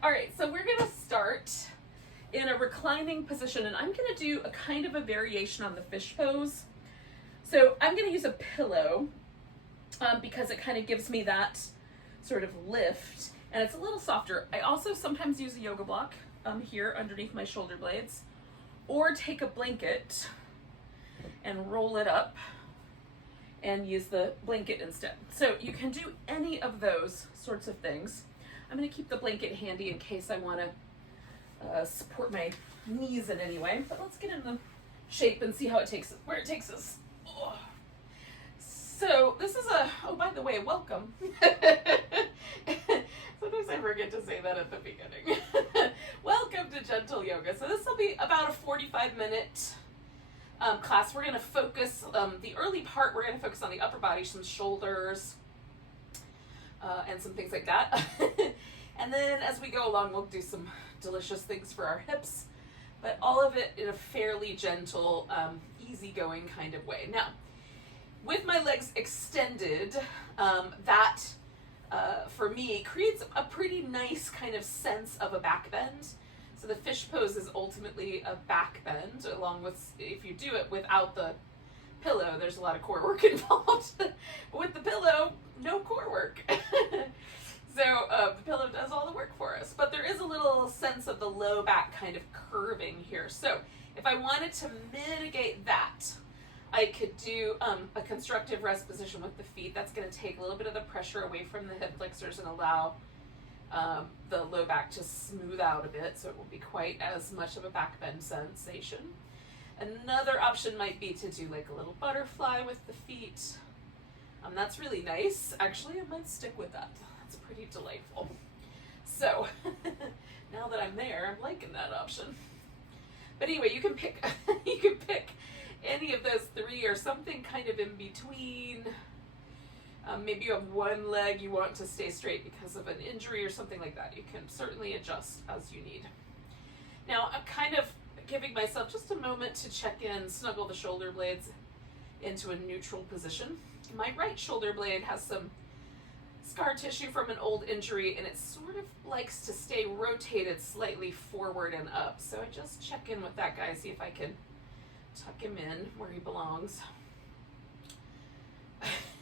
All right, so we're gonna start in a reclining position, and I'm gonna do a kind of a variation on the fish pose. So I'm gonna use a pillow because it kind of gives me that sort of lift, and it's a little softer. I also sometimes use a yoga block here underneath my shoulder blades, or take a blanket and roll it up and use the blanket instead. So you can do any of those sorts of things. I'm going to keep the blanket handy in case I want to support my knees in any way. But let's get in the shape and see how it takes where it takes us. Oh. So this is oh, by the way, welcome. Sometimes I forget to say that at the beginning. Welcome to Gentle Yoga. So this will be about a 45-minute class. We're going to focus, the early part, we're going to focus on the upper body, some shoulders, and some things like that. And then as we go along, we'll do some delicious things for our hips, but all of it in a fairly gentle, easygoing kind of way. Now, with my legs extended, that for me creates a pretty nice kind of sense of a back bend. So the fish pose is ultimately a back bend, along with, if you do it without the pillow, there's a lot of core work involved. But with the pillow, no core work. So the pillow does all the work for us. But there is a little sense of the low back kind of curving here. So if I wanted to mitigate that, I could do a constructive rest position with the feet. That's going to take a little bit of the pressure away from the hip flexors and allow the low back to smooth out a bit, so it won't be quite as much of a back bend sensation. Another option might be to do like a little butterfly with the feet. That's really nice. Actually, I might stick with that. That's pretty delightful. So now that I'm there, I'm liking that option. But anyway, you can pick any of those three or something kind of in between. Maybe you have one leg you want to stay straight because of an injury or something like that. You can certainly adjust as you need. Now, I'm kind of giving myself just a moment to check in, snuggle the shoulder blades into a neutral position. My right shoulder blade has some scar tissue from an old injury, and it sort of likes to stay rotated slightly forward and up. So I just check in with that guy, see if I can tuck him in where he belongs.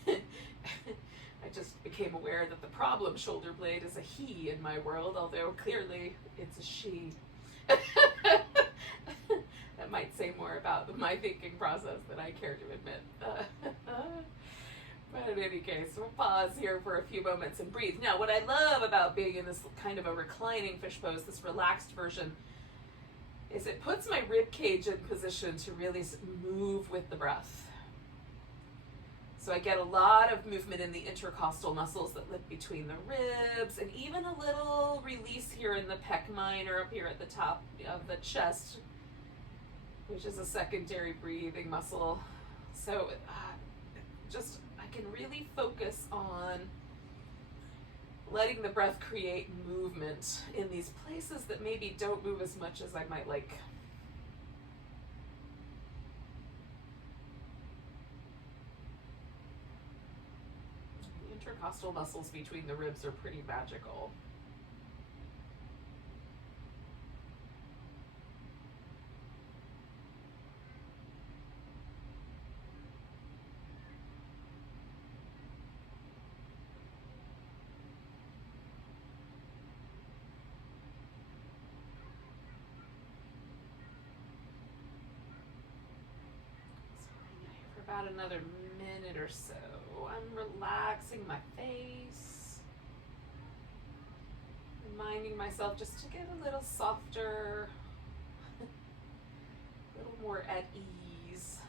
I just became aware that the problem shoulder blade is a he in my world, although clearly it's a she. That might say more about my thinking process than I care to admit. But in any case, we'll pause here for a few moments and breathe. Now, what I love about being in this kind of a reclining fish pose, this relaxed version, is it puts my rib cage in position to really move with the breath. So I get a lot of movement in the intercostal muscles that lift between the ribs, and even a little release here in the pec minor up here at the top of the chest, which is a secondary breathing muscle. So just I can really focus on letting the breath create movement in these places that maybe don't move as much as I might like. The intercostal muscles between the ribs are pretty magical. About another minute or so. I'm relaxing my face, reminding myself just to get a little softer, a little more at ease.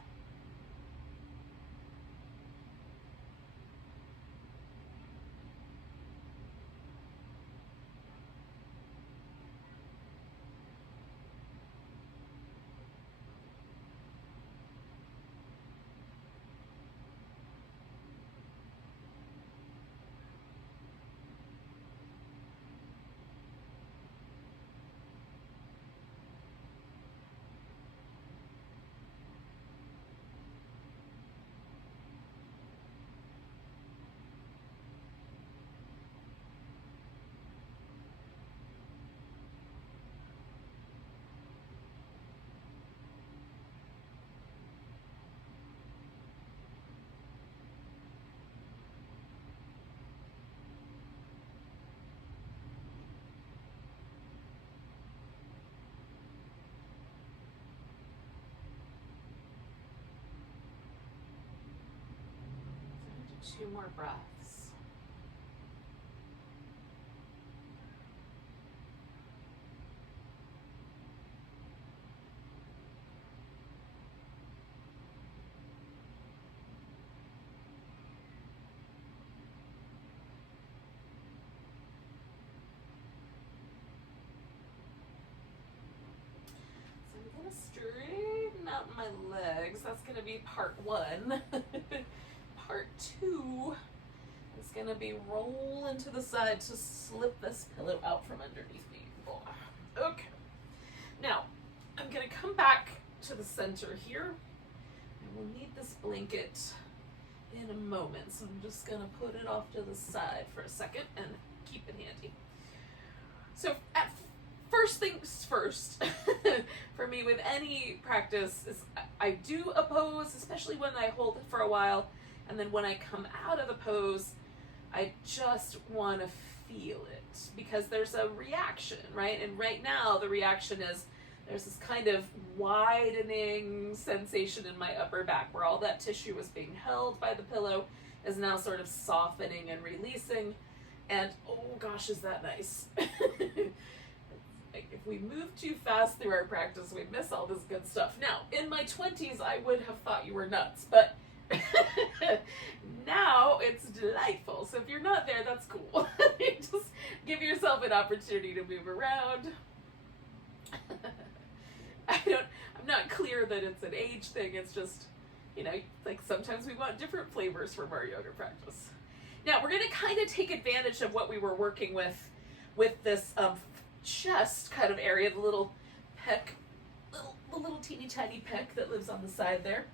2 more breaths. So I'm going to straighten out my legs. That's going to be part 1. Part 2 is going to be rolling to the side to slip this pillow out from underneath me. Okay. Now, I'm going to come back to the center here. And we'll need this blanket in a moment. So I'm just going to put it off to the side for a second and keep it handy. So at first things first, for me with any practice, is I do a pose, especially when I hold it for a while. And then when I come out of the pose, I just want to feel it because there's a reaction, right? And right now the reaction is there's this kind of widening sensation in my upper back where all that tissue was being held by the pillow is now sort of softening and releasing. And oh gosh, is that nice. If we move too fast through our practice, we miss all this good stuff. Now, in my 20s, I would have thought you were nuts, but now it's delightful. So if you're not there, that's cool. Just give yourself an opportunity to move around. I'm not clear that it's an age thing. It's just, like sometimes we want different flavors from our yoga practice. Now we're going to kind of take advantage of what we were working with this chest kind of area, the little pec, the little teeny tiny pec that lives on the side there.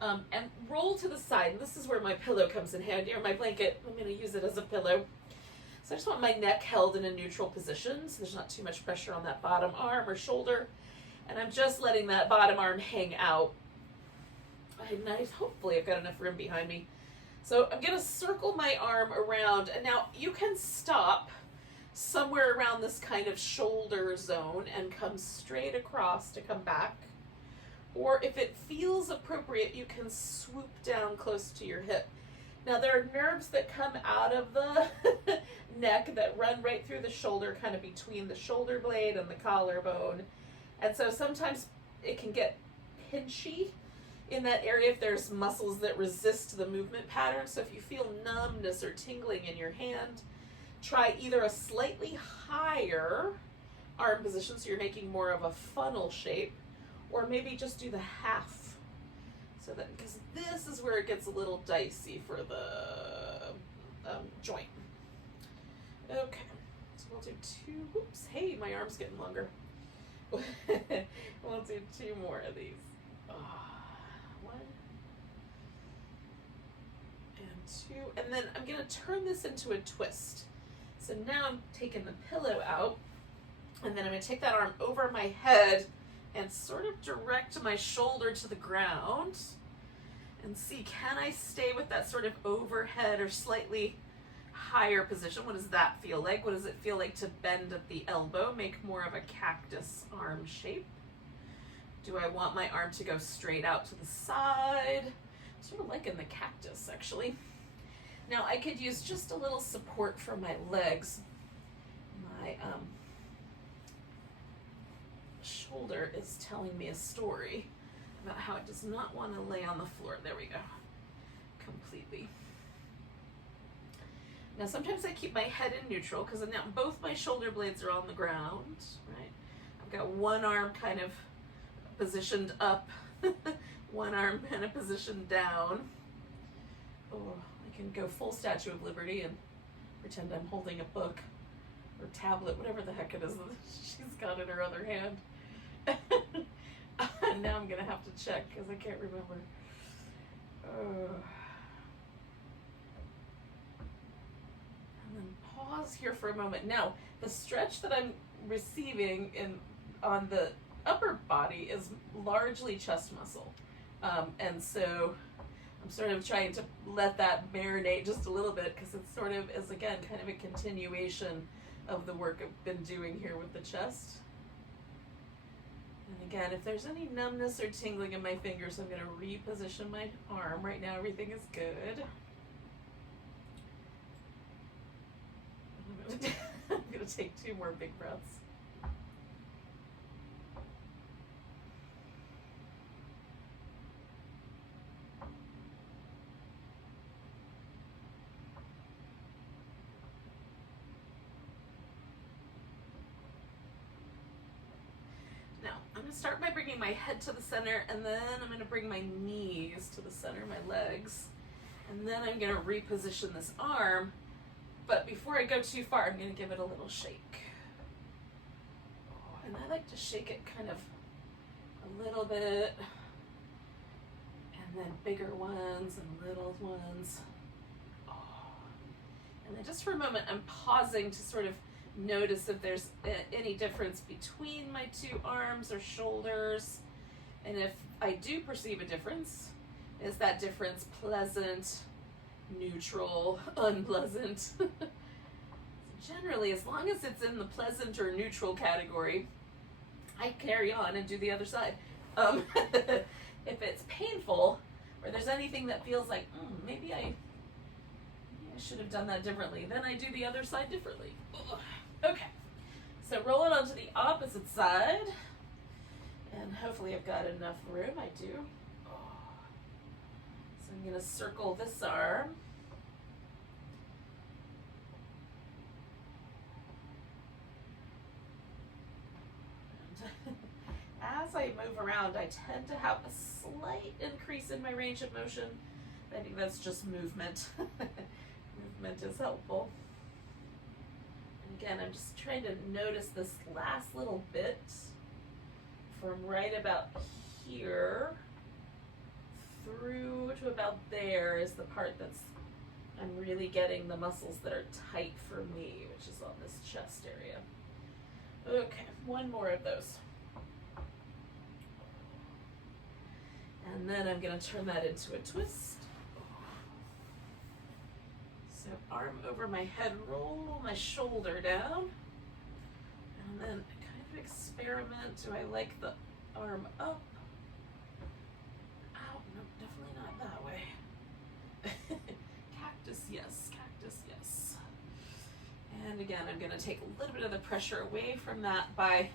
And roll to the side. And this is where my pillow comes in handy, or my blanket. I'm going to use it as a pillow. So I just want my neck held in a neutral position, so there's not too much pressure on that bottom arm or shoulder. And I'm just letting that bottom arm hang out. Nice. Hopefully I've got enough room behind me. So I'm going to circle my arm around. And now you can stop somewhere around this kind of shoulder zone and come straight across to come back. Or if it feels appropriate, you can swoop down close to your hip. Now there are nerves that come out of the neck that run right through the shoulder, kind of between the shoulder blade and the collarbone. And so sometimes it can get pinchy in that area if there's muscles that resist the movement pattern. So if you feel numbness or tingling in your hand, try either a slightly higher arm position, so you're making more of a funnel shape, or maybe just do the half, so that, because this is where it gets a little dicey for the joint. Okay, so we'll do 2, whoops, hey, my arm's getting longer. We'll do 2 more of these. 1 and 2, and then I'm gonna turn this into a twist. So now I'm taking the pillow out, and then I'm gonna take that arm over my head and sort of direct my shoulder to the ground and see, can I stay with that sort of overhead or slightly higher position? What does that feel like? What does it feel like to bend at the elbow, make more of a cactus arm shape? Do I want my arm to go straight out to the side? Sort of liking the cactus, actually. Now I could use just a little support for my legs. My shoulder is telling me a story about how it does not want to lay on the floor. There we go. Completely. Now sometimes I keep my head in neutral because now both my shoulder blades are on the ground, right? I've got one arm kind of positioned up, one arm kind of positioned down. Oh, I can go full Statue of Liberty and pretend I'm holding a book or tablet, whatever the heck it is that she's got in her other hand. Now I'm gonna have to check because I can't remember. And then pause here for a moment. Now, the stretch that I'm receiving on the upper body is largely chest muscle. And so I'm sort of trying to let that marinate just a little bit because it sort of is, again, kind of a continuation of the work I've been doing here with the chest. And again, if there's any numbness or tingling in my fingers, I'm going to reposition my arm. Right now, everything is good. I'm going to take 2 more big breaths. Now, I'm going to start by bringing my head to the center, and then I'm going to bring my knees to the center, my legs, and then I'm going to reposition this arm. But before I go too far, I'm going to give it a little shake. And I like to shake it kind of a little bit, and then bigger ones and little ones. And then just for a moment, I'm pausing to sort of notice if there's any difference between my 2 arms or shoulders. And if I do perceive a difference, is that difference pleasant, neutral, unpleasant? Generally, as long as it's in the pleasant or neutral category, I carry on and do the other side. If it's painful, or there's anything that feels like, maybe I should have done that differently, then I do the other side differently. Okay, so roll it onto the opposite side, and hopefully I've got enough room. I do. So I'm going to circle this arm. As I move around, I tend to have a slight increase in my range of motion. I think that's just movement. Movement is helpful. And again, I'm just trying to notice this last little bit from right about here through to about there is the part that's, I'm really getting the muscles that are tight for me, which is on this chest area. Okay, 1 more of those. And then I'm going to turn that into a twist. So arm over my head, roll my shoulder down. And then kind of experiment. Do I like the arm up? Oh, no, definitely not that way. Cactus, yes. Cactus, yes. And again, I'm going to take a little bit of the pressure away from that by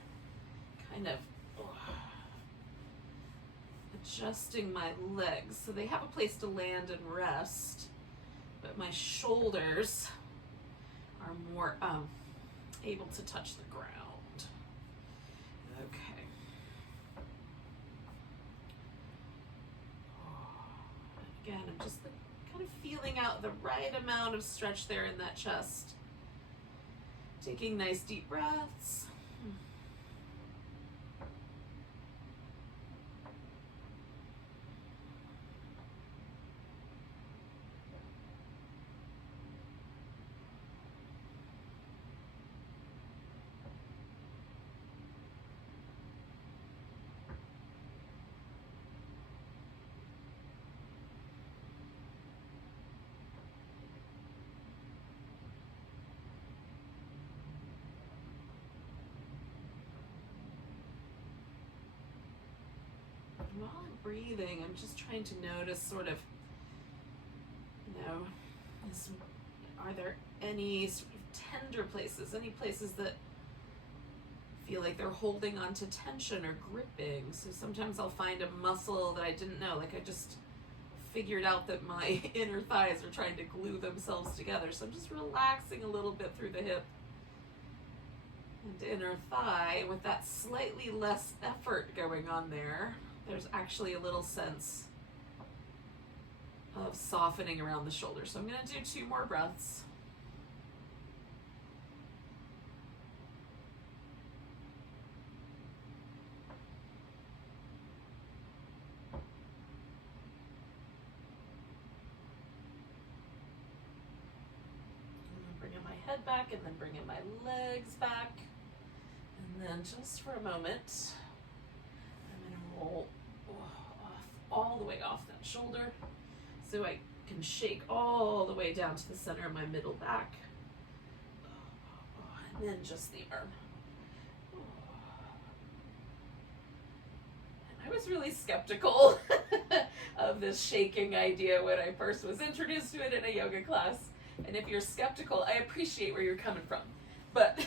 kind of adjusting my legs so they have a place to land and rest, but my shoulders are more able to touch the ground. Okay. Again, I'm just kind of feeling out the right amount of stretch there in that chest. Taking nice deep breaths. While I'm breathing, I'm just trying to notice sort of, are there any sort of tender places, any places that feel like they're holding on to tension or gripping? So sometimes I'll find a muscle that I didn't know, like I just figured out that my inner thighs are trying to glue themselves together. So I'm just relaxing a little bit through the hip and inner thigh with that slightly less effort going on there. There's actually a little sense of softening around the shoulder. So I'm going to do 2 more breaths. And bringing my head back and then bringing my legs back. And then just for a moment, roll all the way off that shoulder so I can shake all the way down to the center of my middle back, and then just the arm. And I was really skeptical of this shaking idea when I first was introduced to it in a yoga class, And if you're skeptical, I appreciate where you're coming from. But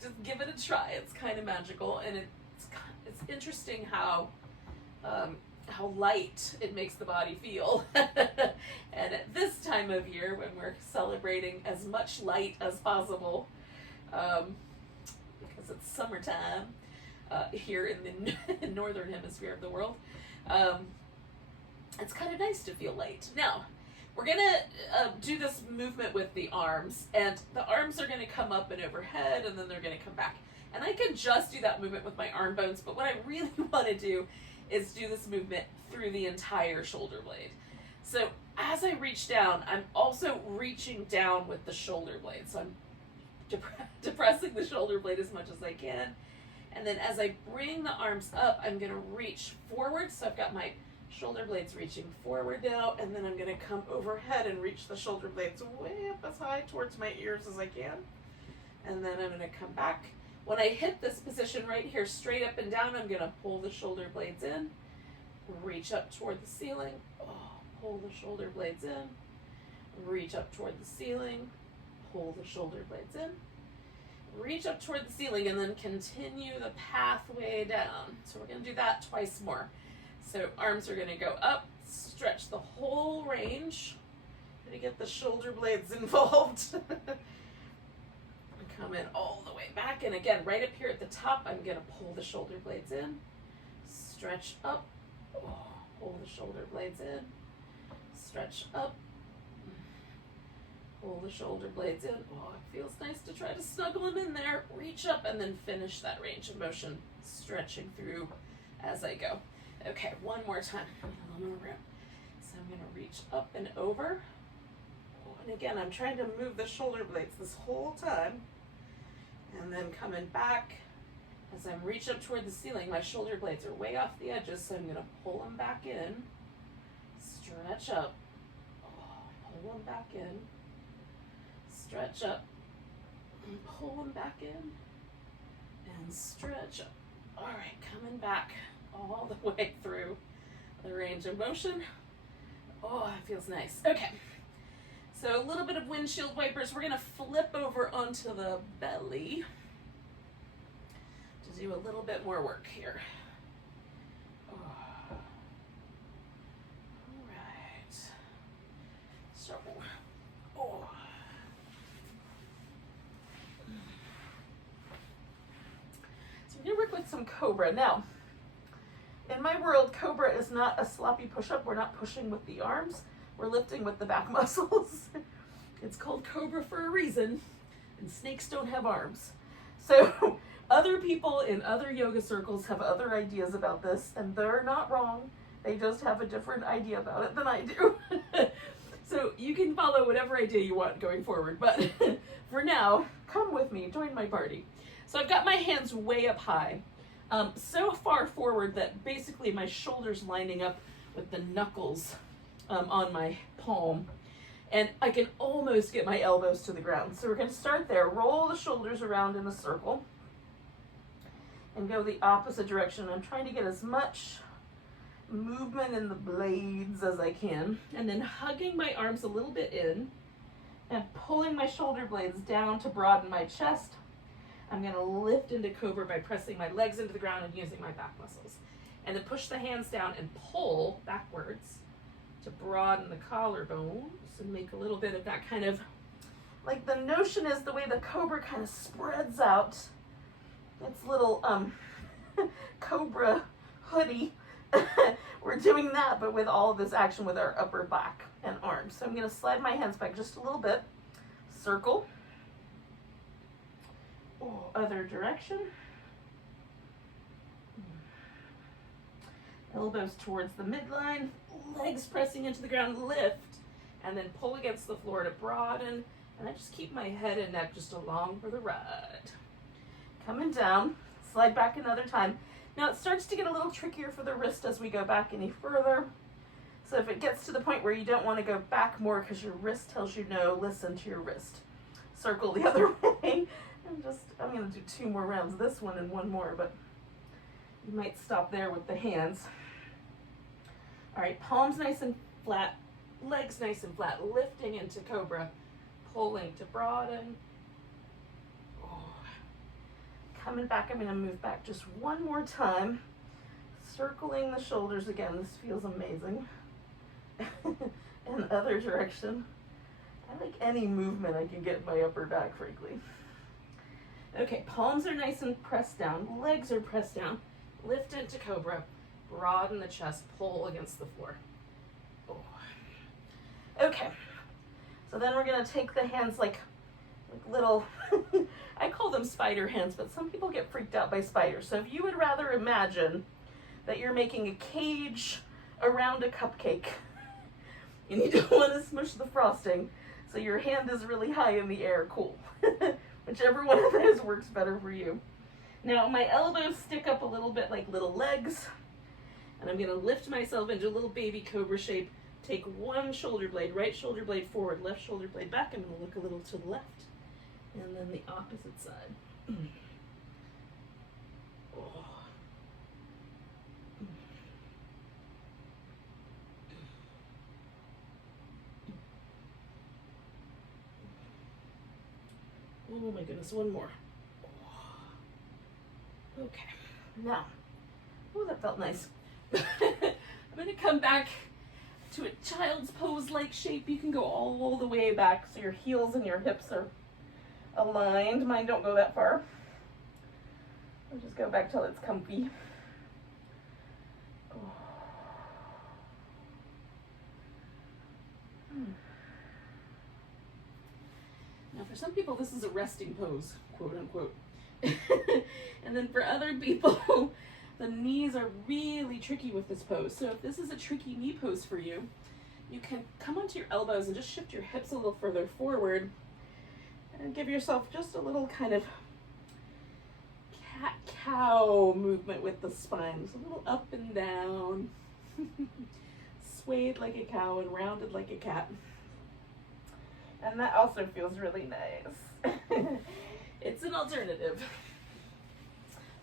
just give it a try. It's kind of magical, and it's interesting how light it makes the body feel. And at this time of year, when we're celebrating as much light as possible, because it's summertime here in the northern hemisphere of the world, it's kind of nice to feel light. Now, we're gonna do this movement with the arms, and the arms are gonna come up and overhead, and then they're gonna come back. And I can just do that movement with my arm bones, but what I really want to do is do this movement through the entire shoulder blade. So as I reach down, I'm also reaching down with the shoulder blade. So I'm depressing the shoulder blade as much as I can. And then as I bring the arms up, I'm gonna reach forward. So I've got my shoulder blades reaching forward now, and then I'm gonna come overhead and reach the shoulder blades way up as high towards my ears as I can. And then I'm gonna come back. When I hit this position right here, straight up and down, I'm gonna pull the shoulder blades in, reach up toward the ceiling, pull the shoulder blades in, reach up toward the ceiling, pull the shoulder blades in, reach up toward the ceiling, and then continue the pathway down. So we're gonna do that twice more. So arms are gonna go up, stretch the whole range. I'm gonna get the shoulder blades involved. Come in all the way back, and again, right up here at the top, I'm gonna pull the shoulder blades in, stretch up, pull the shoulder blades in, stretch up, pull the shoulder blades in. It feels nice to try to snuggle them in there, reach up, and then finish that range of motion, stretching through as I go. Okay, one more time, a little more room. So I'm gonna reach up and over, and again, I'm trying to move the shoulder blades this whole time. And then coming back, as I reach up toward the ceiling, my shoulder blades are way off the edges, so I'm gonna pull them back in, stretch up, pull them back in, stretch up, and pull them back in, and stretch up. All right, coming back all the way through the range of motion. It feels nice. Okay. So a little bit of windshield wipers. We're gonna flip over onto the belly to do a little bit more work here. All right. So, we're gonna work with some cobra. Now, in my world, cobra is not a sloppy push-up. We're not pushing with the arms. We're lifting with the back muscles. It's called cobra for a reason, and snakes don't have arms. So other people in other yoga circles have other ideas about this, and they're not wrong. They just have a different idea about it than I do. So you can follow whatever idea you want going forward, but for now, come with me, join my party. So I've got my hands way up high, so far forward that basically my shoulders lining up with the knuckles on my palm, and I can almost get my elbows to the ground. So we're going to start there, roll the shoulders around in a circle, and go the opposite direction. I'm trying to get as much movement in the blades as I can, and then hugging my arms a little bit in, and pulling my shoulder blades down to broaden my chest. I'm going to lift into cobra by pressing my legs into the ground and using my back muscles. And then push the hands down and pull backwards to broaden the collarbones and make a little bit of that kind of, like the notion is the way the cobra kind of spreads out its little cobra hoodie. We're doing that, but with all of this action with our upper back and arms. So I'm going to slide my hands back just a little bit, circle, other direction, elbows towards the midline, legs pressing into the ground, lift, and then pull against the floor to broaden, and I just keep my head and neck just along for the ride. Coming down, slide back another time. Now it starts to get a little trickier for the wrist as we go back any further. So if it gets to the point where you don't want to go back more because your wrist tells you no, listen to your wrist. Circle the other way. I'm going to do 2 more rounds, this one and 1 more, but you might stop there with the hands. All right, palms nice and flat, legs nice and flat, lifting into cobra, pulling to broaden. Coming back, I'm gonna move back just one more time, circling the shoulders again. This feels amazing. In the other direction. I like any movement I can get in my upper back, frankly. Okay, palms are nice and pressed down, legs are pressed down, lift into cobra, broaden the chest, pull against the floor. Oh. Okay, so then we're gonna take the hands like little, I call them spider hands, but some people get freaked out by spiders. So if you would rather imagine that you're making a cage around a cupcake and you don't want to smush the frosting, so your hand is really high in the air, cool. Whichever one of those works better for you. Now my elbows stick up a little bit like little legs, and I'm gonna lift myself into a little baby cobra shape. Take one shoulder blade, right shoulder blade forward, left shoulder blade back. I'm gonna look a little to the left, and then the opposite side. Oh. Oh my goodness, one more. Okay, now, oh, that felt nice. I'm gonna come back to a child's pose-like shape. You can go all the way back so your heels and your hips are aligned. Mine don't go that far. I'll just go back till it's comfy. Oh. Now for some people this is a resting pose, quote unquote. And then for other people, the knees are really tricky with this pose. So if this is a tricky knee pose for you, you can come onto your elbows and just shift your hips a little further forward and give yourself just a little kind of cat-cow movement with the spine. Just a little up and down, swayed like a cow and rounded like a cat. And that also feels really nice. It's an alternative.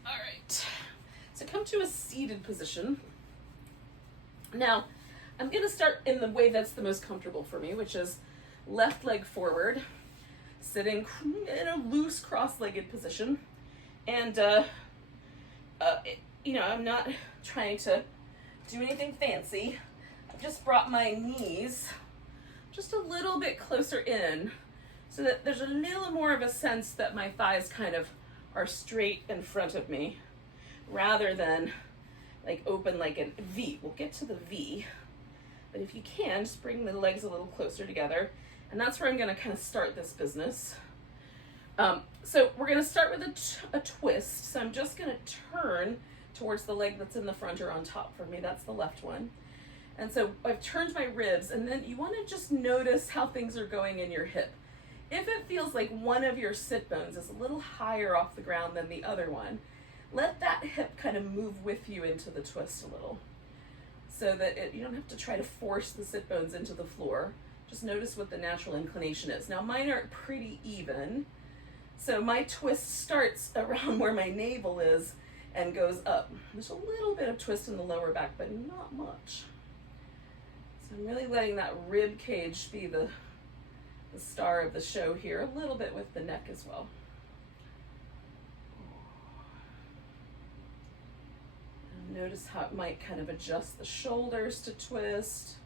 All right, so come to a seated position. Now, I'm gonna start in the way that's the most comfortable for me, which is left leg forward, sitting in a loose cross-legged position. And, you know, I'm not trying to do anything fancy. I've just brought my knees just a little bit closer in so that there's a little more of a sense that my thighs kind of are straight in front of me rather than like open like a V. We'll get to the V, but if you can, just bring the legs a little closer together, and that's where I'm gonna kind of start this business. So we're gonna start with a twist. So I'm just gonna turn towards the leg that's in the front or on top for me. That's the left one. And so I've turned my ribs, and then you wanna just notice how things are going in your hip. If it feels like one of your sit bones is a little higher off the ground than the other one, let that hip kind of move with you into the twist a little, so that you don't have to try to force the sit bones into the floor. Just notice what the natural inclination is. Now mine are pretty even, so my twist starts around where my navel is and goes up. There's a little bit of twist in the lower back, but not much. So I'm really letting that rib cage be the star of the show here, a little bit with the neck as well. And notice how it might kind of adjust the shoulders to twist.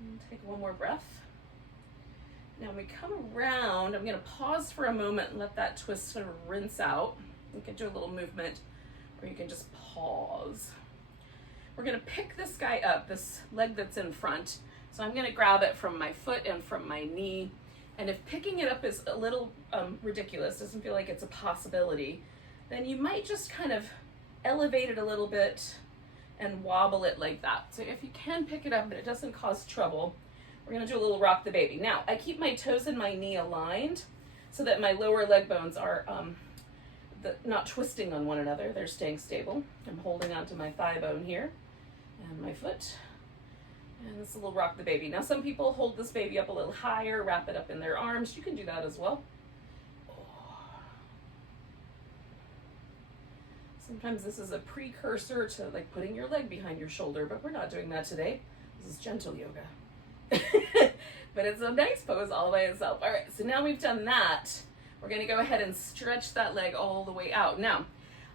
And take one more breath. Now when we come around, I'm going to pause for a moment and let that twist sort of rinse out. You can do a little movement, or you can just pause. We're gonna pick this guy up, this leg that's in front. So I'm gonna grab it from my foot and from my knee. And if picking it up is a little ridiculous, doesn't feel like it's a possibility, then you might just kind of elevate it a little bit and wobble it like that. So if you can pick it up but it doesn't cause trouble, we're gonna do a little rock the baby. Now, I keep my toes and my knee aligned so that my lower leg bones are not twisting on one another, they're staying stable. I'm holding onto my thigh bone here and my foot. And it's a little rock the baby. Now some people hold this baby up a little higher, wrap it up in their arms. You can do that as well. Sometimes this is a precursor to like putting your leg behind your shoulder, but we're not doing that today. This is gentle yoga. But it's a nice pose all by itself. All right, so now we've done that. We're gonna go ahead and stretch that leg all the way out. Now,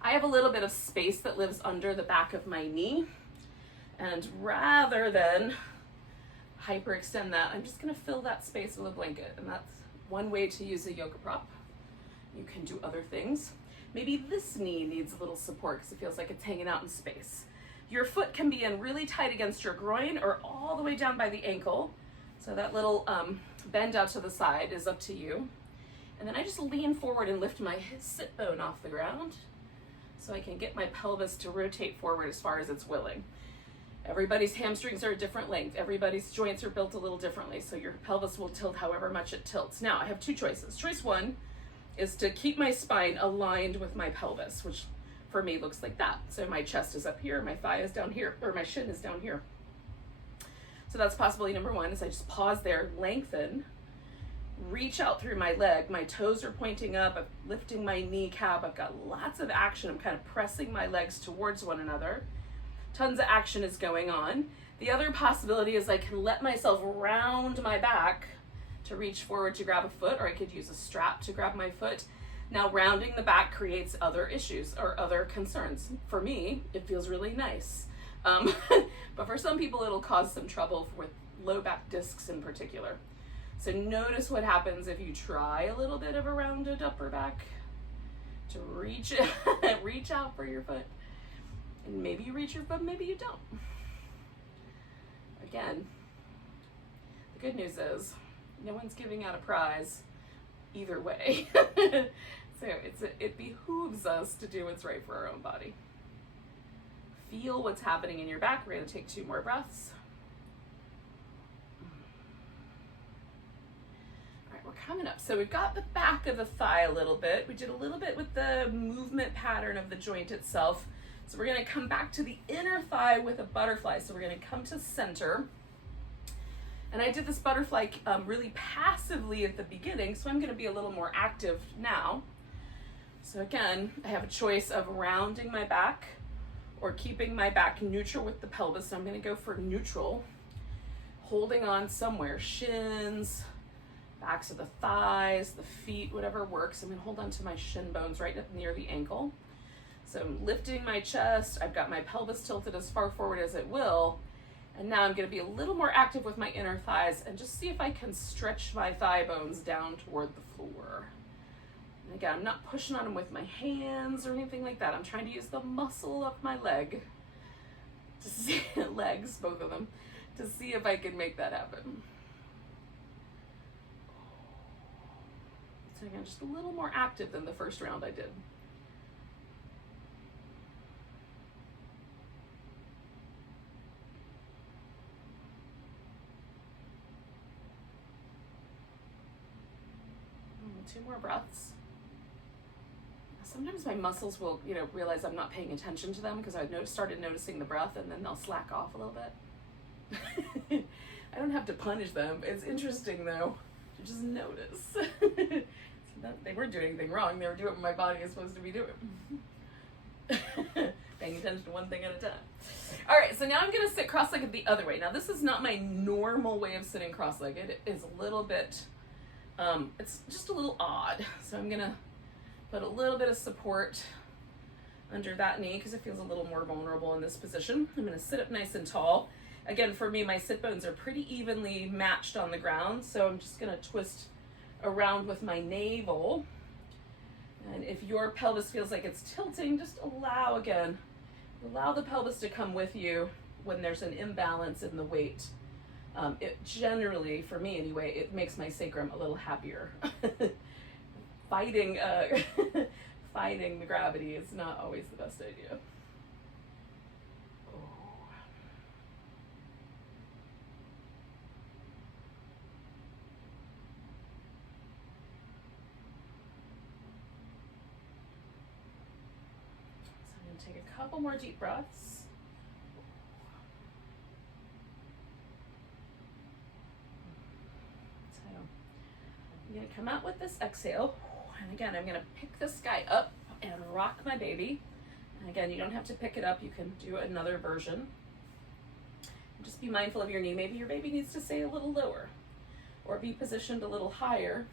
I have a little bit of space that lives under the back of my knee. And rather than hyperextend that, I'm just gonna fill that space with a blanket. And that's one way to use a yoga prop. You can do other things. Maybe this knee needs a little support because it feels like it's hanging out in space. Your foot can be in really tight against your groin or all the way down by the ankle. So that little bend out to the side is up to you. And then I just lean forward and lift my sit bone off the ground so I can get my pelvis to rotate forward as far as it's willing. Everybody's hamstrings are a different length. Everybody's joints are built a little differently, so your pelvis will tilt however much it tilts. Now, I have two choices. Choice one is to keep my spine aligned with my pelvis, which for me looks like that. So my chest is up here, my thigh is down here, or my shin is down here. So that's possibility number one, is I just pause there, lengthen, reach out through my leg, my toes are pointing up, I'm lifting my kneecap, I've got lots of action, I'm kind of pressing my legs towards one another. Tons of action is going on. The other possibility is I can let myself round my back to reach forward to grab a foot, or I could use a strap to grab my foot. Now, rounding the back creates other issues or other concerns. For me, it feels really nice. But for some people, it'll cause some trouble with low back discs in particular. So notice what happens if you try a little bit of a rounded upper back to reach, reach out for your foot. And maybe you reach your foot, maybe you don't. Again, the good news is no one's giving out a prize either way. So it behooves us to do what's right for our own body. Feel what's happening in your back. We're going to take 2 more breaths. All right, we're coming up. So we've got the back of the thigh a little bit. We did a little bit with the movement pattern of the joint itself. So we're going to come back to the inner thigh with a butterfly. So we're going to come to center. And I did this butterfly really passively at the beginning, so I'm going to be a little more active now. So again, I have a choice of rounding my back or keeping my back neutral with the pelvis. So I'm going to go for neutral, holding on somewhere, shins, backs of the thighs, the feet, whatever works. I'm going to hold on to my shin bones right up near the ankle. So I'm lifting my chest. I've got my pelvis tilted as far forward as it will. And now I'm going to be a little more active with my inner thighs and just see if I can stretch my thigh bones down toward the floor. And again, I'm not pushing on them with my hands or anything like that. I'm trying to use the muscle of my leg to see, legs, both of them, to see if I can make that happen. So again, just a little more active than the first round I did. Two more breaths. Sometimes my muscles will, realize I'm not paying attention to them because I started noticing the breath, and then they'll slack off a little bit. I don't have to punish them. It's interesting though to just notice. They weren't doing anything wrong. They were doing what my body is supposed to be doing. Paying attention to one thing at a time. All right, so now I'm going to sit cross-legged the other way. Now this is not my normal way of sitting cross-legged. It is a little bit, it's just a little odd. So I'm going to put a little bit of support under that knee because it feels a little more vulnerable in this position. I'm going to sit up nice and tall. Again, for me, my sit bones are pretty evenly matched on the ground, so I'm just going to twist around with my navel. And if your pelvis feels like it's tilting, just allow the pelvis to come with you when there's an imbalance in the weight. It generally, for me anyway, it makes my sacrum a little happier. Fighting the gravity is not always the best idea. Take a couple more deep breaths. So I'm going to come out with this exhale. And again, I'm going to pick this guy up and rock my baby. And again, you don't have to pick it up. You can do another version. Just be mindful of your knee. Maybe your baby needs to stay a little lower or be positioned a little higher.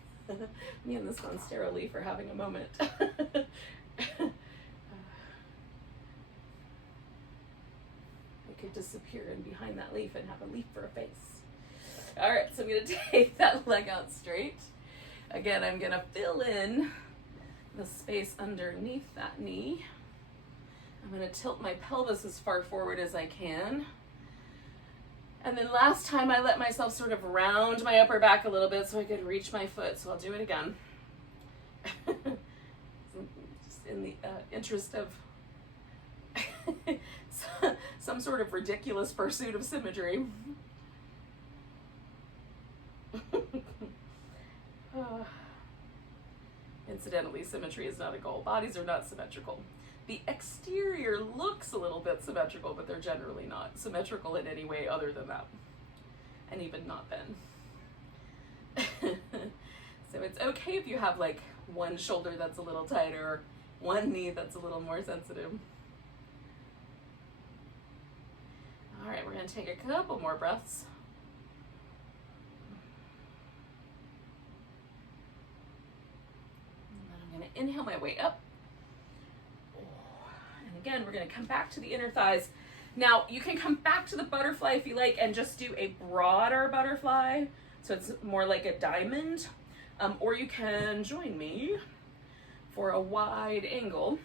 Me and this monstera leaf are having a moment. I could disappear in behind that leaf and have a leaf for a face. All right, so I'm gonna take that leg out straight. Again, I'm gonna fill in the space underneath that knee. I'm gonna tilt my pelvis as far forward as I can. And then last time I let myself sort of round my upper back a little bit so I could reach my foot, so I'll do it again. Just in the interest of some sort of ridiculous pursuit of symmetry. Incidentally, symmetry is not a goal. Bodies are not symmetrical. The exterior looks a little bit symmetrical, but they're generally not symmetrical in any way other than that. And even not then. So it's okay if you have like one shoulder that's a little tighter, or one knee that's a little more sensitive. All right, we're gonna take a couple more breaths. And then I'm gonna inhale my way up. Again, we're going to come back to the inner thighs. Now, you can come back to the butterfly if you like and just do a broader butterfly, so it's more like a diamond, or you can join me for a wide angle.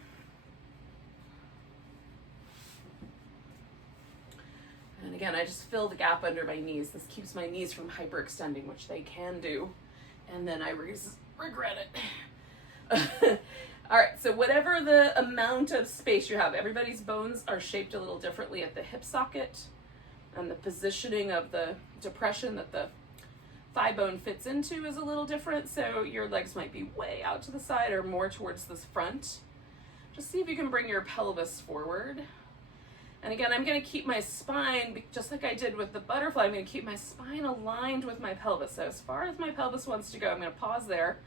And again, I just fill the gap under my knees. This keeps my knees from hyperextending, which they can do, and then I regret it. All right, so whatever the amount of space you have, everybody's bones are shaped a little differently at the hip socket, and the positioning of the depression that the thigh bone fits into is a little different, so your legs might be way out to the side or more towards this front. Just see if you can bring your pelvis forward. And again, I'm gonna keep my spine, just like I did with the butterfly, I'm gonna keep my spine aligned with my pelvis. So as far as my pelvis wants to go, I'm gonna pause there.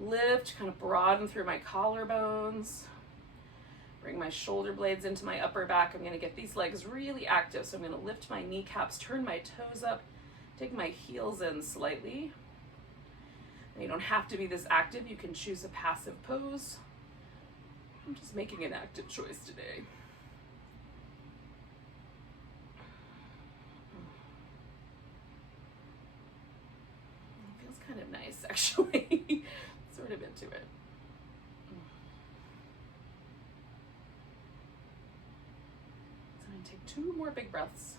Lift, kind of broaden through my collarbones. Bring my shoulder blades into my upper back. I'm going to get these legs really active. So I'm going to lift my kneecaps, turn my toes up, take my heels in slightly. And you don't have to be this active. You can choose a passive pose. I'm just making an active choice today. It feels kind of nice, actually. Sort of into it. So I'm going to take 2 more big breaths.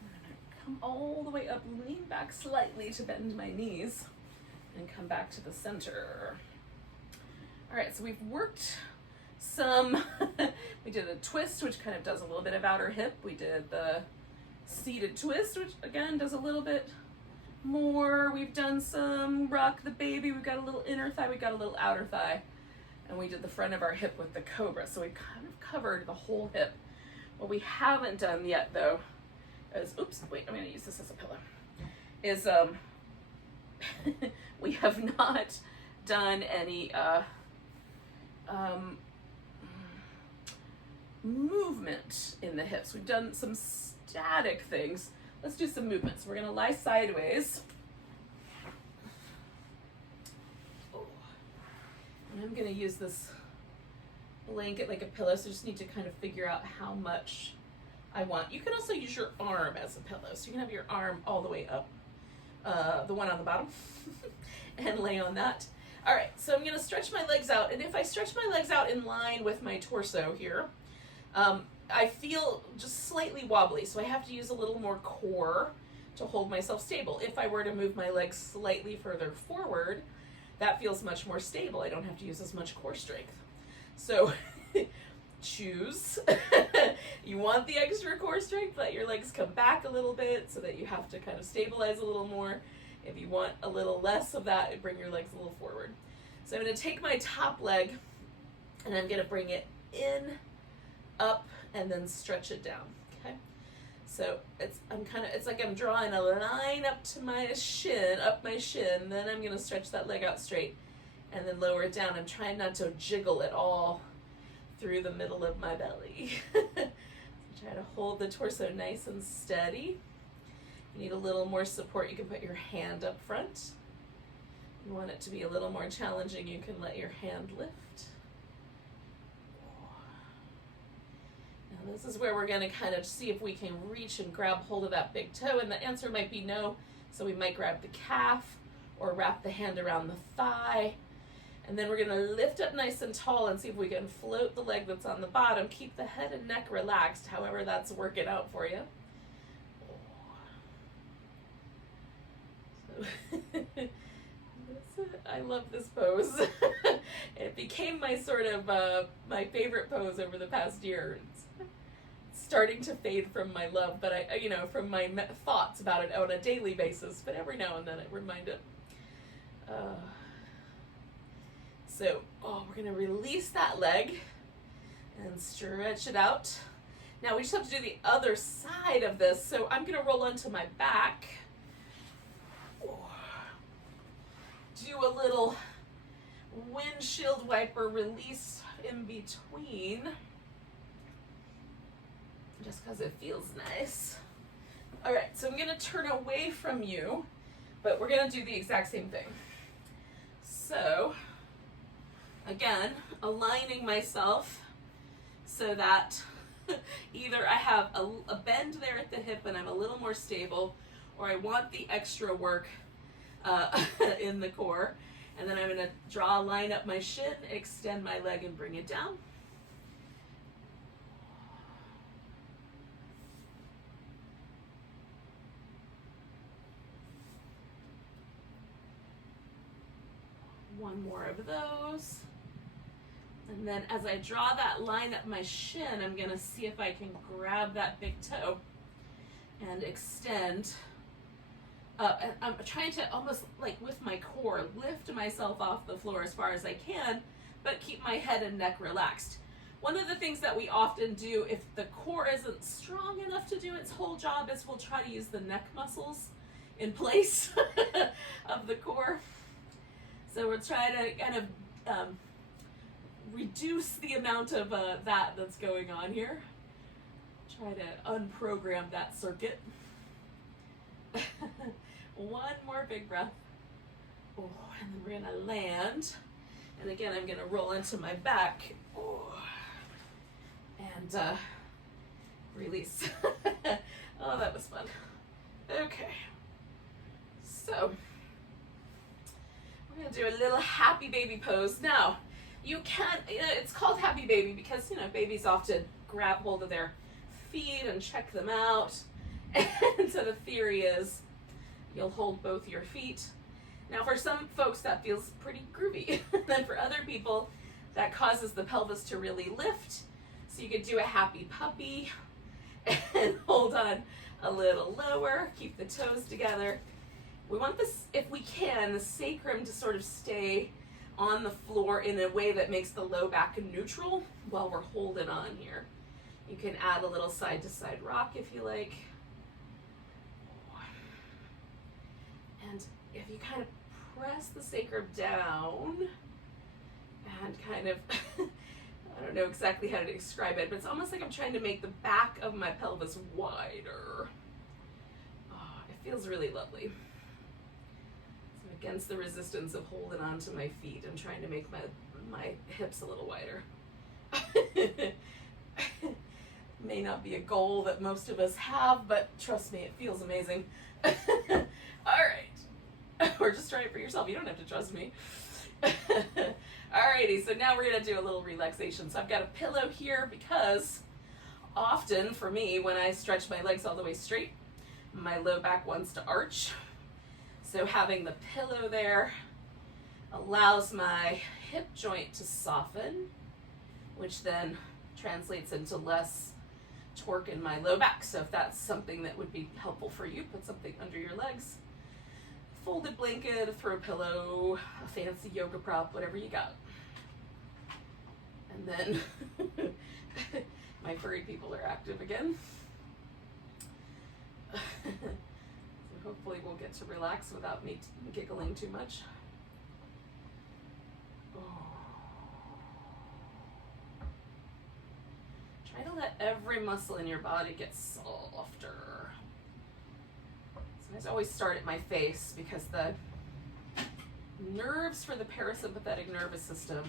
And I'm going to come all the way up, lean back slightly to bend my knees, and come back to the center. All right, so we've worked some, we did a twist, which kind of does a little bit of outer hip. We did the seated twist, which again does a little bit more. We've done some rock the baby. We've got a little inner thigh, we've got a little outer thigh. And we did the front of our hip with the cobra. So we kind of covered the whole hip. What we haven't done yet though is, oops, wait, I'm gonna use this as a pillow, is we have not done any movement in the hips. We've done some static things. Let's do some movements. We're going to lie sideways. And I'm going to use this blanket like a pillow, so I just need to kind of figure out how much I want. You can also use your arm as a pillow, so you can have your arm all the way up, the one on the bottom, and lay on that. All right, so I'm going to stretch my legs out, and if I stretch my legs out in line with my torso here, I feel just slightly wobbly, so I have to use a little more core to hold myself stable. If I were to move my legs slightly further forward, that feels much more stable. I don't have to use as much core strength. So choose. You want the extra core strength, let your legs come back a little bit so that you have to kind of stabilize a little more. If you want a little less of that, bring your legs a little forward. So I'm going to take my top leg and I'm going to bring it in, up, and then stretch it down. Okay. So it's like I'm drawing a line up to my shin, then I'm gonna stretch that leg out straight and then lower it down. I'm trying not to jiggle at all through the middle of my belly. So try to hold the torso nice and steady. If you need a little more support, you can put your hand up front. If you want it to be a little more challenging, you can let your hand lift. Now this is where we're going to kind of see if we can reach and grab hold of that big toe, and the answer might be no. So we might grab the calf or wrap the hand around the thigh. And then we're going to lift up nice and tall and see if we can float the leg that's on the bottom. Keep the head and neck relaxed, however that's working out for you. I love this pose. It became my sort of my favorite pose over the past year. It's starting to fade from my love, but from my thoughts about it on a daily basis. But every now and then I remind it. So we're gonna release that leg and stretch it out. Now we just have to do the other side of this. So I'm gonna roll onto my back. Do a little windshield wiper release in between, just because it feels nice. All right, so I'm gonna turn away from you, but we're gonna do the exact same thing. So, again, aligning myself so that either I have a bend there at the hip and I'm a little more stable, or I want the extra work in the core. And then I'm going to draw a line up my shin, extend my leg, and bring it down. One more of those. And then as I draw that line up my shin, I'm going to see if I can grab that big toe and extend up. And I'm trying to almost like with my core lift myself off the floor as far as I can, but keep my head and neck relaxed. One of the things that we often do if the core isn't strong enough to do its whole job is we'll try to use the neck muscles in place of the core. So we'll try to kind of reduce the amount of that's going on here. Try to unprogram that circuit. One more big breath. Oh, and then we're gonna land. And again, I'm gonna roll into my back. Oh, and release. Oh, that was fun. Okay. So, we're gonna do a little happy baby pose. Now, you can, it's called happy baby because, babies often grab hold of their feet and check them out. And so the theory is you'll hold both your feet. Now for some folks that feels pretty groovy. Then for other people that causes the pelvis to really lift. So you could do a happy puppy and hold on a little lower, keep the toes together. We want this, if we can, the sacrum to sort of stay on the floor in a way that makes the low back neutral while we're holding on here. You can add a little side to side rock if you like. And if you kind of press the sacrum down and kind of, I don't know exactly how to describe it, but it's almost like I'm trying to make the back of my pelvis wider. Oh, it feels really lovely. So against the resistance of holding on to my feet and trying to make my hips a little wider. May not be a goal that most of us have, but trust me, it feels amazing. All right. Or just try it for yourself. You don't have to trust me. Alrighty, so now we're going to do a little relaxation. So I've got a pillow here because often for me, when I stretch my legs all the way straight, my low back wants to arch. So having the pillow there allows my hip joint to soften, which then translates into less torque in my low back. So if that's something that would be helpful for you, put something under your legs. Folded blanket, a throw pillow, a fancy yoga prop, whatever you got. And then my furry people are active again. So hopefully we'll get to relax without me giggling too much. Try to let every muscle in your body get softer. So I always start at my face because the nerves for the parasympathetic nervous system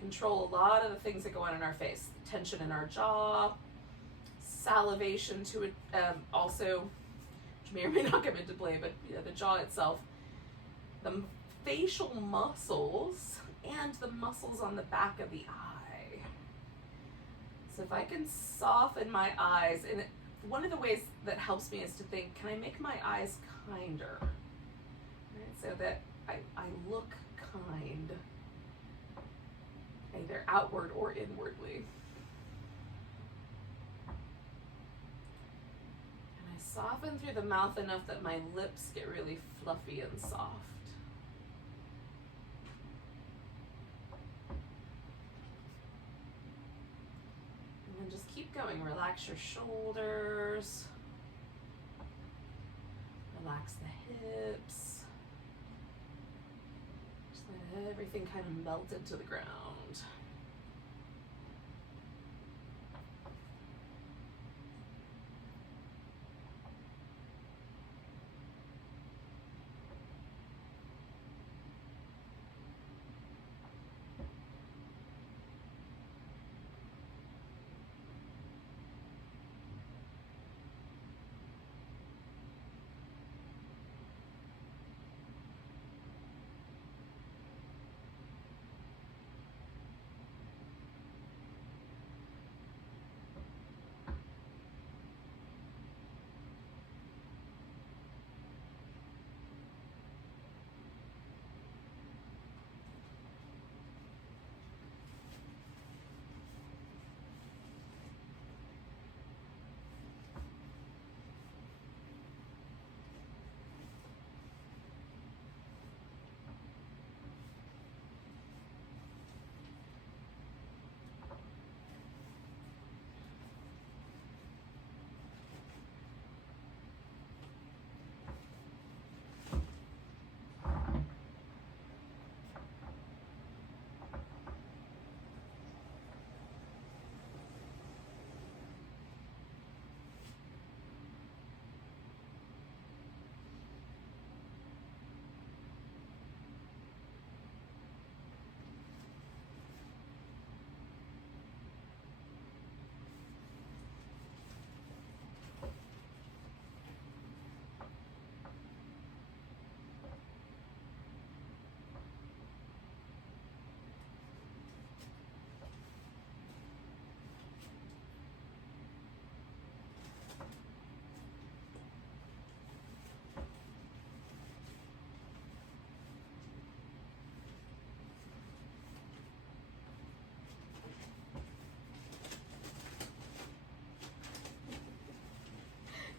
control a lot of the things that go on in our face. The tension in our jaw, salivation to it, also, which may or may not come into play, but the jaw itself, the facial muscles, and the muscles on the back of the eye. So if I can soften my eyes, and one of the ways that helps me is to think, can I make my eyes kinder? Right? So that I look kind, either outward or inwardly. And I soften through the mouth enough that my lips get really fluffy and soft. And then just keep going. Relax your shoulders. Relax the hips. Let everything kind of melt into the ground.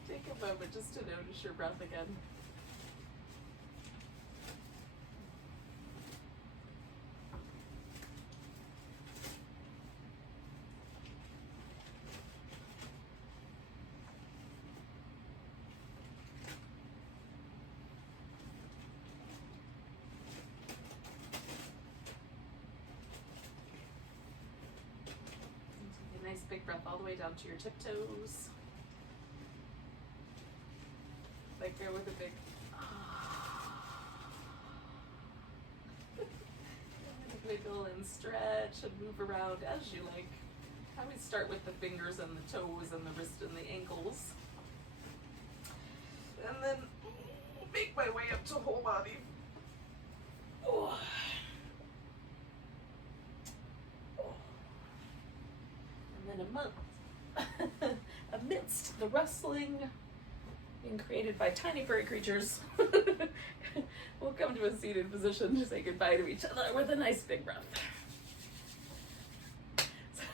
Take a moment just to notice your breath again. Take a nice big breath all the way down to your tiptoes. Like go with a big wiggle and stretch and move around as you like. I always start with the fingers and the toes and the wrist and the ankles. And then make my way up to whole body. Oh. And then amidst the rustling being created by tiny furry creatures, we'll come to a seated position to say goodbye to each other with a nice big breath.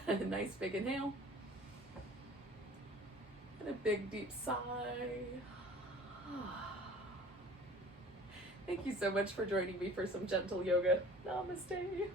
A nice big inhale. And a big deep sigh. Thank you so much for joining me for some gentle yoga. Namaste.